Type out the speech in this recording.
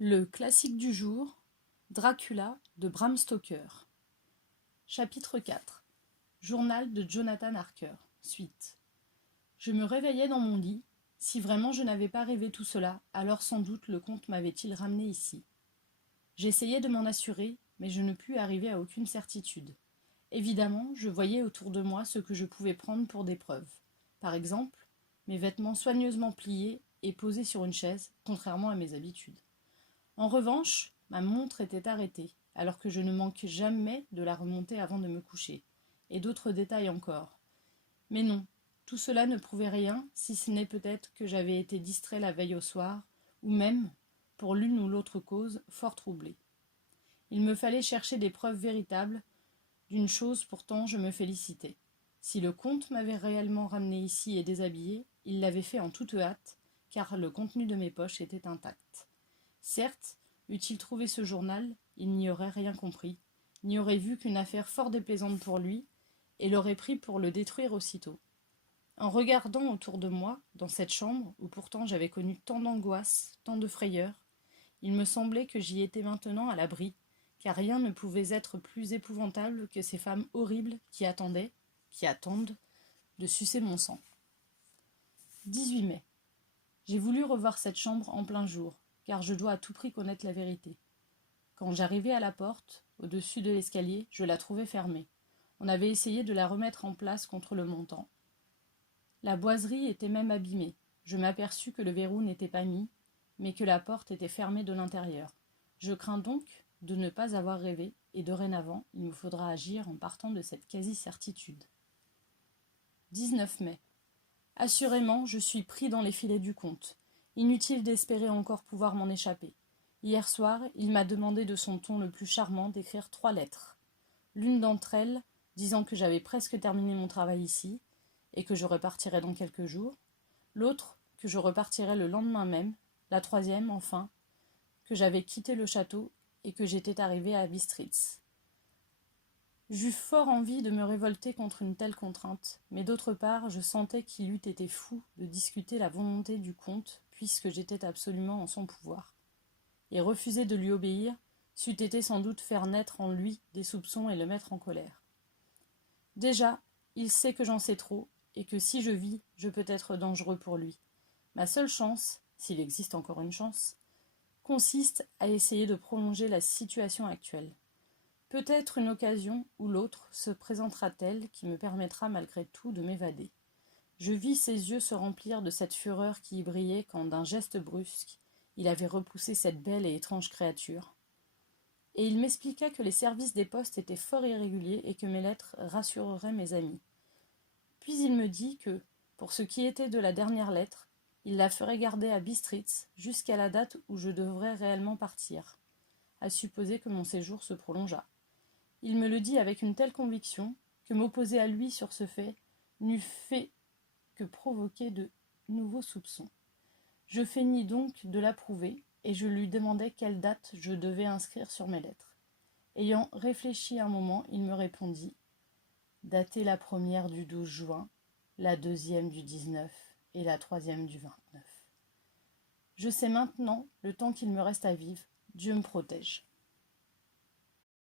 Le classique du jour, Dracula de Bram Stoker. Chapitre 4. Journal de Jonathan Harker. Suite. Je me réveillais dans mon lit. Si vraiment je n'avais pas rêvé tout cela, alors sans doute le comte m'avait-il ramené ici. J'essayais de m'en assurer, mais je ne pus arriver à aucune certitude. Évidemment, je voyais autour de moi ce que je pouvais prendre pour des preuves. Par exemple, mes vêtements soigneusement pliés et posés sur une chaise, contrairement à mes habitudes. En revanche, ma montre était arrêtée, alors que je ne manque jamais de la remonter avant de me coucher, et d'autres détails encore. Mais non, tout cela ne prouvait rien, si ce n'est peut-être que j'avais été distrait la veille au soir, ou même, pour l'une ou l'autre cause, fort troublé. Il me fallait chercher des preuves véritables, d'une chose pourtant je me félicitais. Si le comte m'avait réellement ramené ici et déshabillé, il l'avait fait en toute hâte, car le contenu de mes poches était intact. Certes, eût-il trouvé ce journal, il n'y aurait rien compris, n'y aurait vu qu'une affaire fort déplaisante pour lui, et l'aurait pris pour le détruire aussitôt. En regardant autour de moi, dans cette chambre, où pourtant j'avais connu tant d'angoisses, tant de frayeurs, il me semblait que j'y étais maintenant à l'abri, car rien ne pouvait être plus épouvantable que ces femmes horribles qui attendaient, qui attendent, de sucer mon sang. 18 mai. J'ai voulu revoir cette chambre en plein jour, car je dois à tout prix connaître la vérité. Quand j'arrivai à la porte, au-dessus de l'escalier, je la trouvai fermée. On avait essayé de la remettre en place contre le montant. La boiserie était même abîmée. Je m'aperçus que le verrou n'était pas mis, mais que la porte était fermée de l'intérieur. Je crains donc de ne pas avoir rêvé, et dorénavant, il me faudra agir en partant de cette quasi-certitude. 19 mai. Assurément, je suis pris dans les filets du comte. Inutile d'espérer encore pouvoir m'en échapper. Hier soir, il m'a demandé de son ton le plus charmant d'écrire 3 lettres. L'une d'entre elles, disant que j'avais presque terminé mon travail ici, et que je repartirais dans quelques jours. L'autre, que je repartirais le lendemain même. La troisième, enfin, que j'avais quitté le château et que j'étais arrivé à Bistritz. J'eus fort envie de me révolter contre une telle contrainte, mais d'autre part, je sentais qu'il eût été fou de discuter la volonté du comte, puisque j'étais absolument en son pouvoir. Et refuser de lui obéir c'eût été sans doute faire naître en lui des soupçons et le mettre en colère. Déjà, il sait que j'en sais trop, et que si je vis, je peux être dangereux pour lui. Ma seule chance, s'il existe encore une chance, consiste à essayer de prolonger la situation actuelle. Peut-être une occasion ou l'autre se présentera-t-elle qui me permettra malgré tout de m'évader. Je vis ses yeux se remplir de cette fureur qui y brillait quand, d'un geste brusque, il avait repoussé cette belle et étrange créature. Et il m'expliqua que les services des postes étaient fort irréguliers et que mes lettres rassureraient mes amis. Puis il me dit que, pour ce qui était de la dernière lettre, il la ferait garder à Bistritz jusqu'à la date où je devrais réellement partir, à supposer que mon séjour se prolongeât. Il me le dit avec une telle conviction que m'opposer à lui sur ce fait n'eût fait que provoquer de nouveaux soupçons. Je feignis donc de l'approuver, et je lui demandai quelle date je devais inscrire sur mes lettres. Ayant réfléchi un moment, il me répondit « Datez la première du 12 juin, la deuxième du 19 et la troisième du 29. Je sais maintenant le temps qu'il me reste à vivre. Dieu me protège. »